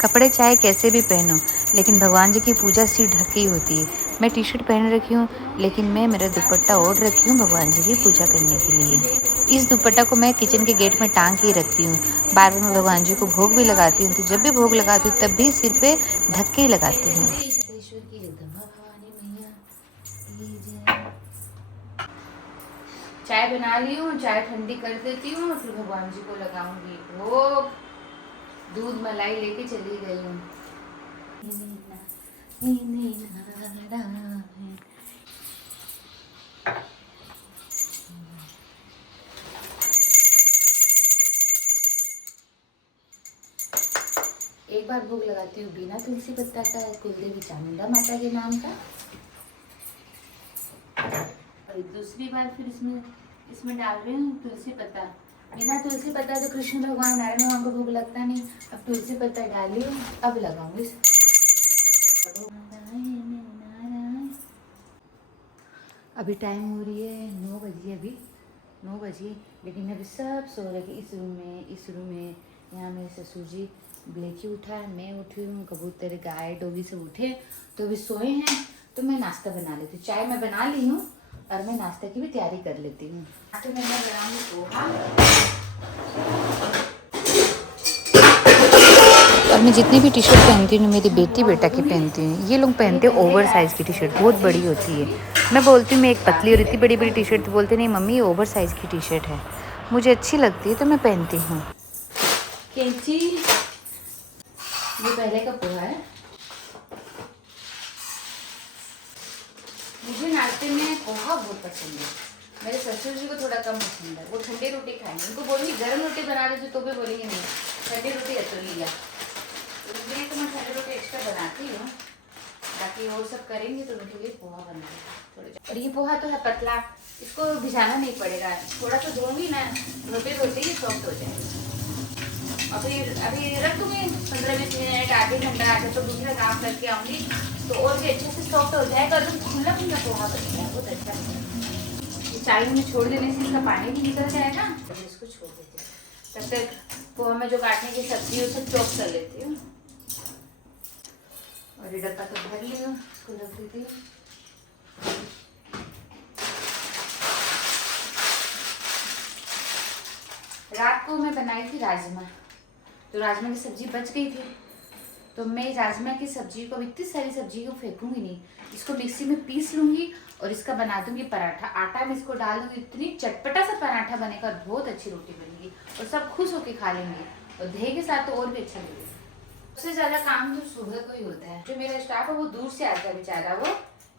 कपड़े चाहे कैसे भी पहनो, लेकिन भगवान जी की पूजा सिर ढक के ही होती है। मैं टी शर्ट पहन रखी हूँ, लेकिन मैं मेरा दुपट्टा ओढ़ रखी हूँ भगवान जी की पूजा करने के लिए। इस दुपट्टा को मैं किचन के गेट में टांग के ही रखती हूँ। बार बार मैं भगवान जी को भोग भी लगाती हूँ, तो जब भी भोग लगाती हूँ तब भी सिर पे ढक के ही लगाती हूँ। चाय बना ली हूँ, चाय ठंडी कर देती हूँ, फिर भगवान जी को लगाऊंगी भोग। दूध मलाई लेके चली गई हूँ। एक बार भोग लगाती हूँ बिना तुलसी पत्ता का, कुलदेवी चामुंडा माता के नाम का, और दूसरी बार फिर इसमें डाल रही हूँ तुलसी पत्ता। बिना तुलसी पत्ता तो कृष्ण भगवान नारायण भगवान को भोग लगता नहीं। अब तुलसी पत्ता डाली हूँ, अब लगाऊंगी। अभी टाइम हो रही है 9 बजे, अभी 9 बजे, लेकिन अभी सब सो रहे हैं इस रूम में। यहाँ मेरे ससुर जी ब्लैकी उठा है, मैं उठी हूँ, कबूतर गाय डोगी सब उठे तो अभी सोए हैं। तो मैं नाश्ता बना लेती हूँ। चाय मैं बना ली हूँ और मैं नाश्ते की भी तैयारी कर लेती हूँ। तो मैं बनाऊँगी पोहा, और मैं जितनी भी टी शर्ट पहनती हूँ मेरी बेटी बेटा की पहनती हूँ। ये लोग पहनते हैं ओवर साइज़ की टी शर्ट, बहुत बड़ी होती है। मैं बोलती हूँ मैं एक पतली और इतनी बड़ी बड़ी टी शर्ट, तो बोलते नहीं मम्मी ये ओवर साइज़ की टी शर्ट है, मुझे अच्छी लगती है तो मैं पहनती हूँ। कैंची, ये पहले का पोहा है। मुझे नाश्ते में पोहा बहुत पसंद है, मेरे ससुर जी को थोड़ा कम पसंद है, वो ठंडी रोटी खाएंगे। उनको बोलेंगे गर्म रोटी बना दे तो भी बोलेंगे नहीं, ठंडी रोटी अच्छी लिया, इसलिए तो मैं ठंडी रोटी एक्स्ट्रा बनाती हूँ। बाकी और सब करेंगे तो उनके लिए पोहा बनाएगा थोड़े। और ये पोहा तो है पतला, इसको भिजाना नहीं पड़ेगा, थोड़ा सा धोऊंगी ना, रोटी रोटी ही सॉफ्ट हो जाएगी। अभी रख दूँगी 15-20 मिनट, आधे घंटा, आधे तो दूसरा काम करके आऊँगी तो और भी अच्छे से सॉफ्ट हो जाएगा और एकदम खुला खुला पोहा बनेगा, बहुत अच्छा लगेगा। ये 40 मिनट छोड़ देने से इसका पानी भी निकल जाएगा। तो इसको छोड़ देते हैं, तब तक पोहा में जो काटने की सब्जी है उसे चॉप कर लेती हूँ। और ये डब्बा तो भर लिया, इसको रख देती हूँ। रात को मैं बनाई थी राजमा, तो राजमा की सब्जी बच गई थी, तो मैं राजमा की सब्जी को, इतनी सारी सब्जी को फेंकूंगी नहीं, इसको मिक्सी में पीस लूंगी और इसका बना दूंगी पराठा। आटा में इसको डाल दूंगी, इतनी चटपटा सा पराठा बनेगा, बहुत अच्छी रोटी बनेगी और सब खुश होके खा लेंगे, और दही के साथ तो और भी अच्छा लगेगा। सबसे ज्यादा काम तो सुबह को ही होता है। जो मेरा स्टाफ है वो दूर से आता है बेचारा, वो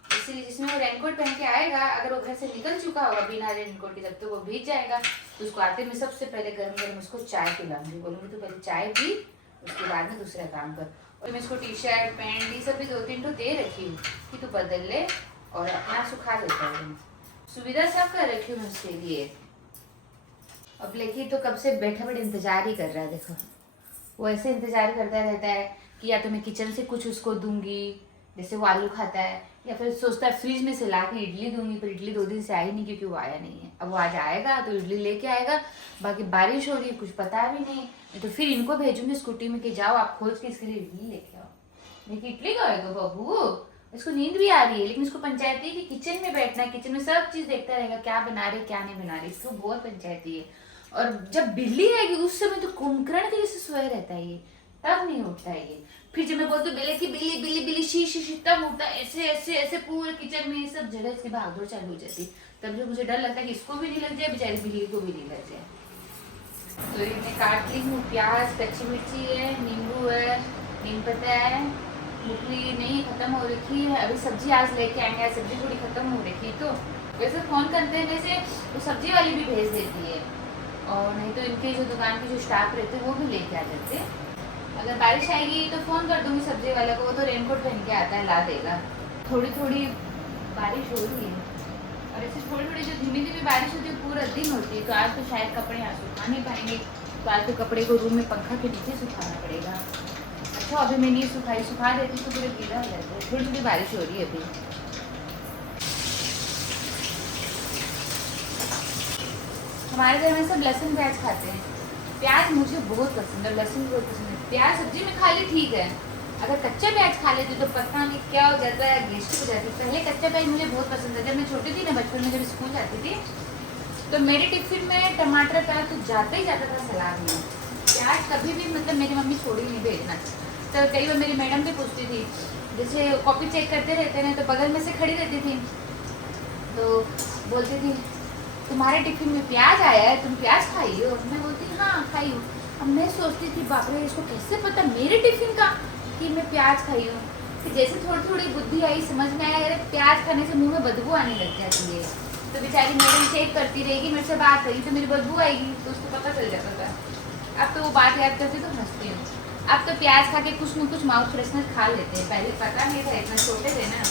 इसलिए जिसमें वो रेनकोट पहन के आएगा, अगर वो घर से निकल चुका होगा बिना रेनकोट के, तब तो वो भीग जाएगा। तो उसको आते मैं सबसे पहले गर्म गर्म उसको चाय पिलाऊंगी, बोलूँगी तो पहले चाय पी, उसके बाद में दूसरा काम कर। और मैं इसको टी शर्ट पैंट ये सब भी 2-3 तो दे रखी हूँ कि तू बदल ले, और अपना सुखा देता है, सुविधा सब कर रखी हूँ उसके लिए। अब लेकिन तो कब से बैठा बैठे इंतजार ही कर रहा है, देखो वो ऐसे इंतजार करता रहता है कि या तो मैं किचन से कुछ उसको दूंगी, जैसे वो आलू खाता है, या फिर सोचता है फ्रिज में से ला के इडली दूंगी, पर इडली 2 दिन से आई नहीं क्योंकि वो आया नहीं है। अब वो आज आएगा तो इडली लेके आएगा, बाकी बारिश हो रही है कुछ पता भी नहीं, तो फिर इनको भेजूंगी स्कूटी में कि जाओ आप खोज के इसके लिए इडली लेके आओ। लेकिन इडली खाएगा बाबू, इसको नींद भी आ रही है, लेकिन इसको पंचायती है कि किचन में बैठना है, किचन में सब चीज़ देखता रहेगा क्या बना रहे क्या नहीं बना रहे, इसको बहुत पंचायती है। और जब बिल्ली रहेगी उस समय तो कुंभकर्ण के जैसे सोया रहता है ये, तब नहीं उठता है ये। फिर जब मैं बोलती हूँ बिल्ली की बिल्ली बिल्ली बिल्ली शी शी शी, तब उठता है, ऐसे ऐसे ऐसे पूरे किचन में सब जगह इसकी भागदौड़ चालू हो जाती। तब जो मुझे डर लगता है कि इसको भी नहीं लग जाए, बेचारी बिल्ली को भी नहीं लग जाए। तो ये मैं काट ली हूँ, प्याज, कच्ची मिर्ची है, नींबू है, नीम पत्ता है, मूंगफली नहीं खत्म हो रखी है, अभी सब्जी आज लेके आएंगे, सब्जी थोड़ी खत्म हो रखी, तो वैसे फोन करते हैं से वो सब्जी वाली भी भेज देती है, और नहीं तो इनके जो दुकान के जो स्टाफ रहते हैं वो भी लेके आ जाते हैं। अगर बारिश आएगी तो फ़ोन कर दूँगी सब्जी वाले को, वो तो रेनकोट पहन के आता है, ला देगा। थोड़ी थोड़ी बारिश हो रही है, और ऐसे थोड़ी थोड़ी जो धीमी धीमी बारिश होती है पूरा दिन होती है, तो आज तो शायद कपड़े यहाँ सुखा नहीं पाएंगे, तो आज तो कपड़े को रूम में पंखा के नीचे सुखाना पड़ेगा। अच्छा अभी मैं नहीं सुखाई, सुखा देती तो पूरे गीला हो जाता है। थोड़ी थोड़ी बारिश हो रही है अभी। हमारे घर में सब लहसुन प्याज खाते हैं, प्याज मुझे बहुत पसंद है, लहसुन बहुत पसंद है। प्याज सब्जी में खा ली ठीक है, अगर कच्चा प्याज खा लेती तो पता नहीं क्या हो जाता है, गेस्ट्रिक हो जाती है। पहले कच्चा प्याज मुझे बहुत पसंद था, जब मैं छोटी थी ना, बचपन में जब स्कूल जाती थी तो मेरे टिफिन में टमाटर प्याज तो जाता ही जाता था सलाद में। प्याज कभी भी मतलब मेरी मम्मी छोड़ी नहीं भेजना। तो कई बार मेरी मैडम भी पूछती थी, जैसे कॉपी चेक करते रहते हैं तो बगल में से खड़ी रहती थी, तो बोलती थी तुम्हारे टिफिन में प्याज आया है, तुम प्याज खाई हो? मैं बोलती हाँ खाई हूँ। अब मैं सोचती थी बाप रे इसको कैसे पता मेरे टिफिन का कि मैं प्याज खाई हूँ। फिर जैसे थोड़ी थोड़ी बुद्धि आई, समझ में आया अरे प्याज खाने से मुंह में बदबू आने लग जाती है, तो बेचारी मैडम चेक करती रहेगी, मेरे से बात करी तो मेरी बदबू आएगी, तो उसको पता चल जाता था। अब तो वो बात याद करती तो हंसती हूँ। अब तो प्याज खा के कुछ न कुछ माउथ फ्रेशनर खा लेते हैं, पहले पता नहीं था, इतना छोटे थे ना।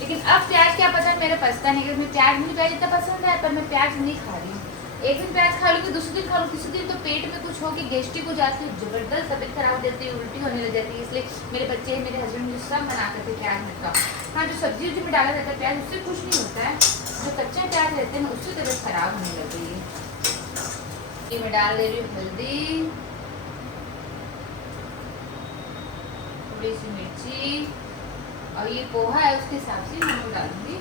लेकिन अब प्याज क्या पता मेरा पछता नहीं, मैं प्याज, मुझे प्याज इतना पसंद है पर मैं प्याज नहीं खा रही हूँ। एक दिन प्याज खा लूँगी, दूसरे दिन खा लूँ, तीसरे दिन तो पेट में कुछ हो कि गेस्ट्रिक हो जाती है, जबरदस्त तबीयत खराब हो जाती है, उल्टी होने लग जाती है। इसलिए मेरे बच्चे, मेरे हस्बैंड मुझे सब मना करते हैं प्याज मत खाओ। हाँ, जो सब्जी उब्जी में डाला जाता है प्याज, उससे कुछ नहीं होता है, जो कच्चा प्याज रहते हैं ना उससे तबीयत खराब होने लग गई है। ये मैं डाल दे रही हूँ हल्दी, थोड़ी सी मिर्ची, और ये पोहा है उसके हिसाब से नमक डालूंगी।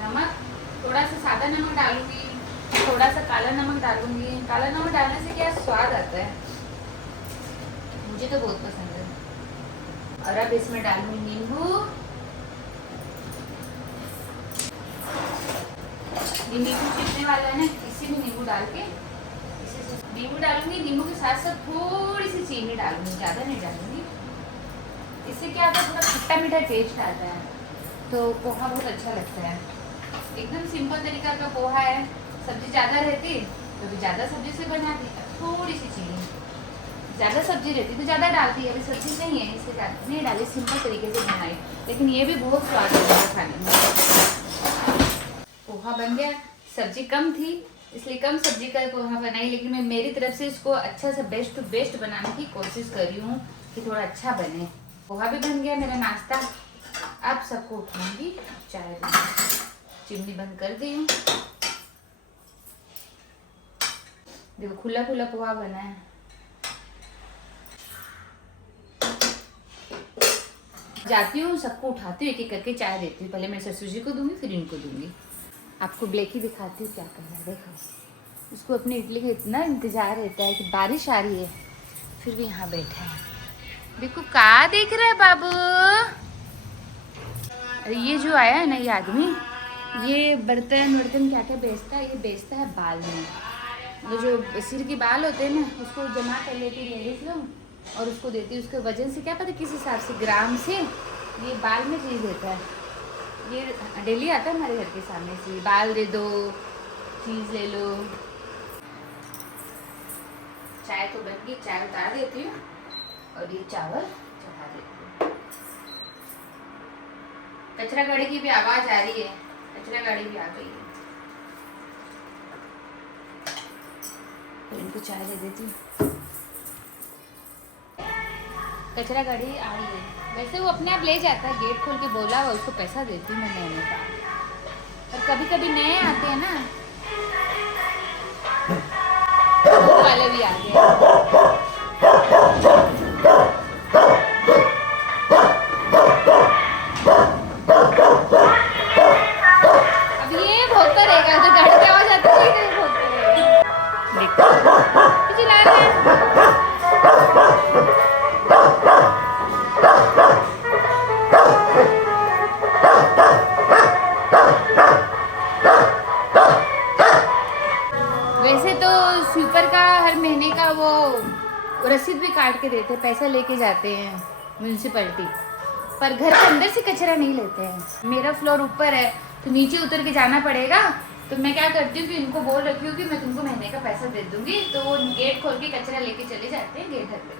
नमक थोड़ा सा सादा नमक डालूंगी, थोड़ा सा काला नमक डालूंगी। काला नमक डालने से क्या स्वाद आता है, मुझे तो बहुत पसंद है। और अब इसमें डालूंगी नींबू। ये नींबू चिपने वाला है ना, इसी में नींबू डाल के नींबू डालूंगी। नींबू के साथ साथ थोड़ी सी चीनी डालूंगी, ज़्यादा नहीं डालूंगी। इससे क्या आता है, थोड़ा खट्टा मीठा टेस्ट आता है, तो पोहा बहुत अच्छा लगता है। एकदम सिंपल तरीका का पोहा है। सब्जी ज़्यादा रहती तो भी ज़्यादा सब्जी से बनाती, थोड़ी सी चीनी, ज़्यादा सब्जी रहती तो ज़्यादा डालती है। अभी सब्जी नहीं है इससे ज़्यादा नहीं डाली, सिंपल तरीके से बनाई, लेकिन ये भी बहुत स्वाद है खाने में। पोहा बन गया, सब्जी कम थी इसलिए कम सब्जी का पोहा बनाई, लेकिन मैं मेरी तरफ से इसको अच्छा से बेस्ट टू बेस्ट बनाने की कोशिश कर रही हूँ कि थोड़ा अच्छा बने। पोहा भी बन गया मेरा नाश्ता। अब सबको उठाऊंगी, चाय दूंगी। चिमनी बंद कर दी हूँ। देखो खुला खुला पोहा बना है। जाती हूँ, सबको उठाती हूँ, एक एक करके चाय देती हूँ। पहले मेरे ससुर जी को दूंगी, फिर इनको दूंगी। आपको ब्लैक ही दिखाती हूँ क्या कर रहा है। देखो उसको अपनी इडली का इतना इंतजार रहता है कि बारिश आ रही है, फिर भी यहाँ बैठा है। देखो कहाँ देख रहा है बाबू। अरे ये जो आया है ना ये आदमी, ये बर्तन क्या क्या बेचता है, ये बेचता है बाल में। वो जो सिर के बाल होते हैं ना, उसको जमा कर लेती लेडीज लोग और उसको देती है। उसके वजन से क्या पता किस हिसाब से, ग्राम से ये बाल में चीज़ देता है। ये डेली आता है हमारे घर के सामने से, बाल दे दो, चीज़ ले लो। चाय तो बन गई, चाय उतार देती हूँ और ये चावल चढ़ा देती हूँ। कचरा गाड़ी की भी आवाज़ आ रही है, कचरा गाड़ी भी आ गई है। तो इनको चाय दे देती हूँ। कचरा गाड़ी आई है, वैसे वो अपने आप ले जाता है, गेट खोल के बोला हुआ, उसको पैसा देती हूँ मैं महीने का। और कभी कभी नए आते हैं ना, वो वाले भी आ गए। अब ये भौंकता रहेगा, जो गाड़ी की आवाज आती है ये भौंकता रहेगा। देखो चिल्ला रहा है। वैसे तो स्वीपर का हर महीने का वो रसीद भी काट के देते हैं, पैसा लेके जाते हैं म्यूनसिपैलिटी, पर घर के अंदर से कचरा नहीं लेते हैं। मेरा फ्लोर ऊपर है तो नीचे उतर के जाना पड़ेगा, तो मैं क्या करती हूँ कि इनको बोल रखी हूँ कि मैं तुमको महीने का पैसा दे दूँगी, तो वो गेट खोल के कचरा लेके चले जाते हैं, गेट हर पे।